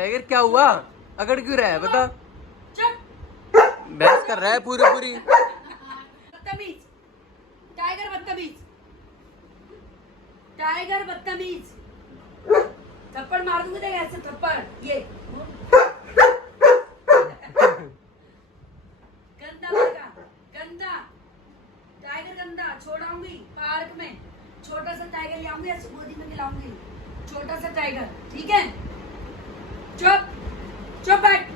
टाइगर क्या हुआ? अकड़ क्यों रहा है बता? बहस कर रहा है पूरी पूरी। बदतमीज टाइगर, बदतमीज टाइगर, बदतमीज। थप्पड़ मार दूंगी तेरे ऐसे थप्पड़। ये गंदा लड़का, गंदा टाइगर, गंदा। छोड़ाऊंगी पार्क में, छोटा सा टाइगर ले आऊंगी, ऐसे गोदी में खिलाऊंगी, छोटा सा टाइगर। ठीक है, चुप चुप बैठ।